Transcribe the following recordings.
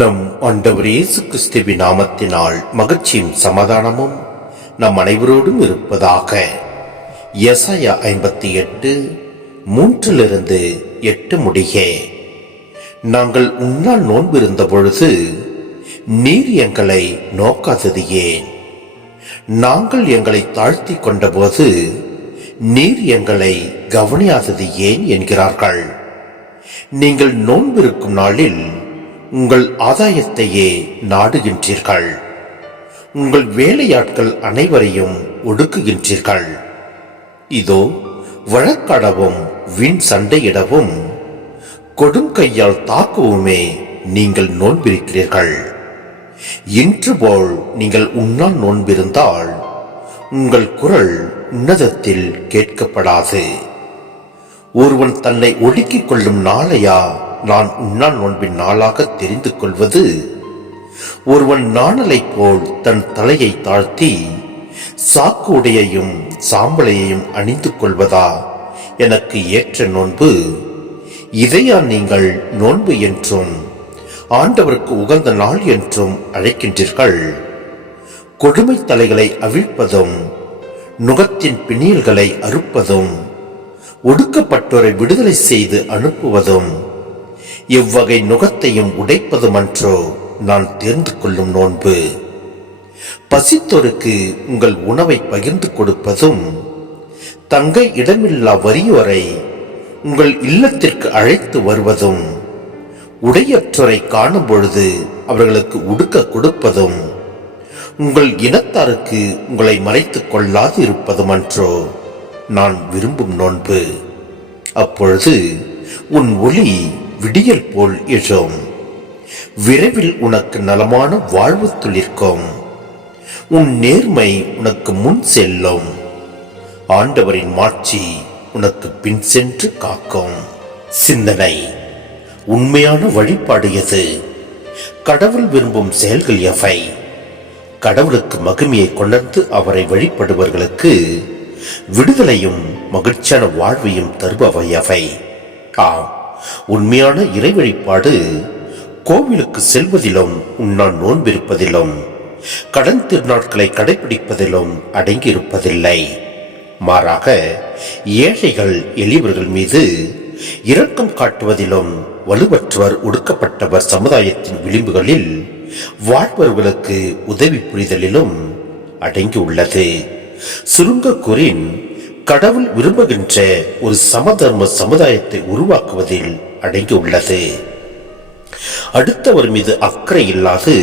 நம் ஆண்டவர் இயேசு கிறிஸ்துவின் நாமத்தினால் மகிழ்ச்சியும் சமாதானமும் நம் அனைவரோடும் இருப்பதாக. எசாயா 58:3-8 முடிய. நாங்கள் உன்னால் நோன்பிருந்த பொழுது நீர் எங்களை நோக்காதது ஏன்? நாங்கள் எங்களை தாழ்த்தி கொண்டபோது நீர் எங்களை கவனியாதது ஏன் என்கிறார்கள். நீங்கள் நோன்பிருக்கும் நாளில் உங்கள் ஆதாயத்தையே நாடுகின்றீர்கள். உங்கள் வேலையாட்கள் அனைவரையும் ஒடுக்குகின்றீர்கள். இதோ வழக்காடவும் வீண் சண்டையிடவும் கொடுங்கையால் தாக்குவுமே நீங்கள் நோன்பிருக்கிறீர்கள். இன்று போல் நீங்கள் உன்னால் நோன்பிருந்தால் உங்கள் குரல் உன்னதத்தில் கேட்கப்படாது. ஒருவன் தன்னை ஒடுக்கிக் கொள்ளும் நாளையா நான் உன்னால் நோன்பின் நாளாக தெரிந்து கொள்வது? ஒருவன் நாணலை போல் தன் தலையை தாழ்த்தி சாக்கு உடையையும் சாம்பலையையும் அணிந்து கொள்வதா எனக்கு ஏற்ற நோன்பு? இதையா நீங்கள் நோன்பு என்றும் ஆண்டவருக்கு உகந்த நாள் என்றும் அழைக்கின்றீர்கள்? கொடுமை தலைகளை அவிழ்ப்பதும் நுகத்தின் பிணியல்களை அறுப்பதும் ஒடுக்கப்பட்டோரை விடுதலை செய்து அனுப்புவதும் எவ்வகை நுகத்தையும் உடைப்பதுமன்றோ நான் தேர்ந்து கொள்ளும் நோன்பு? பசித்தோருக்கு உங்கள் உணவை பகிர்ந்து கொடுப்பதும் தங்க இடமில்லா வறியோரை உங்கள் இல்லத்திற்கு அழைத்து வருவதும் உடையற்றோரை காணும் பொழுது அவர்களுக்கு உடுக்க கொடுப்பதும் உங்கள் இனத்தாருக்கு உங்களை மறைத்துக் கொள்ளாது இருப்பதுமன்றோ நான் விரும்பும் நோன்பு? அப்பொழுது உன் ஒளி விடியல் போல் எழும். விரைவில் உனக்கு நலமான வாழ்வு துளிர்க்கும். உன் நேர்மை உனக்கு முன் செல்லும். ஆண்டவரின் மாட்சி உனக்கு பின் சென்று காக்கும். சிந்தனை: உண்மையான வழிபாடு எது? கடவுள் விரும்பும் செயல்கள் எவை? கடவுளுக்கு மகிமையை கொணர்ந்து அவரை வழிபடுபவர்களுக்கு விடுதலையும் மகிழ்ச்சியான வாழ்வையும் தருபவை எவை? உண்மையான இறை வழிபாடு கோவிலுக்கு செல்வதிலும் உன்னால் நோன்பிருப்பதிலும் கடன் திருநாட்களை கடைபிடிப்பதிலும் அடங்கியிருப்பதில்லை. மாறாக ஏழைகள் எளியவர்கள் மீது இரக்கம் காட்டுவதிலும் வலுவற்றவர் ஒடுக்கப்பட்டவர் சமுதாயத்தின் விளிம்புகளில் வாழ்பவர்களுக்கு உதவி புரிதலிலும் அடங்கியுள்ளது. சுருங்க கூறின், கடவுள் விரும்புகின்ற ஒரு சமதர்ம சமுதாயத்தை உருவாக்குவதில் அடங்கியுள்ளது. அடுத்தவர் மீது அக்கறை இல்லாது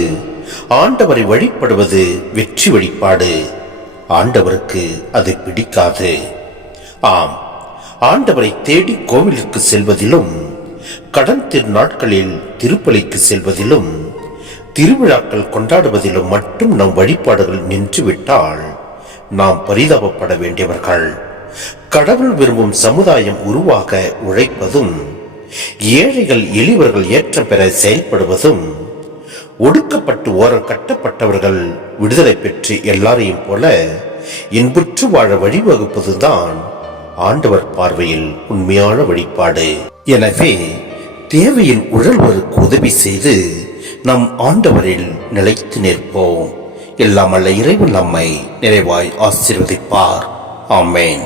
ஆண்டவரை வழிபடுவது வெற்றி வழிபாடு. ஆண்டவருக்கு அது பிடிக்காது. ஆம், ஆண்டவரை தேடி கோவிலுக்கு செல்வதிலும் கடன் திருநாட்களில் திருப்பலிக்கு செல்வதிலும் திருவிழாக்கள் கொண்டாடுவதிலும் மட்டும் நம் வழிபாடுகள் நின்றுவிட்டால் நாம் பரிதாபப்பட வேண்டியவர்கள். கடவுள் விரும்பும் சமுதாயம் உருவாக உழைப்பதும் ஏழைகள் எளியவர்கள் ஏற்றம் பெற செயல்படுவதும் ஒடுக்கப்பட்டு ஓரம் கட்டப்பட்டவர்கள் விடுதலை பெற்று எல்லாரையும் போல இன்புற்று வாழ வழிவகுப்பதுதான் ஆண்டவர் பார்வையில் உண்மையான வழிபாடு. எனவே தேவையில் உழல்வருக்கு உதவி செய்து நம் ஆண்டவரில் நிலைத்து நிற்போம். எல்லாம் அல்ல இறைவன் நம்மை நிறைவாய் ஆசீர்வதிப்பார். ஆமென்.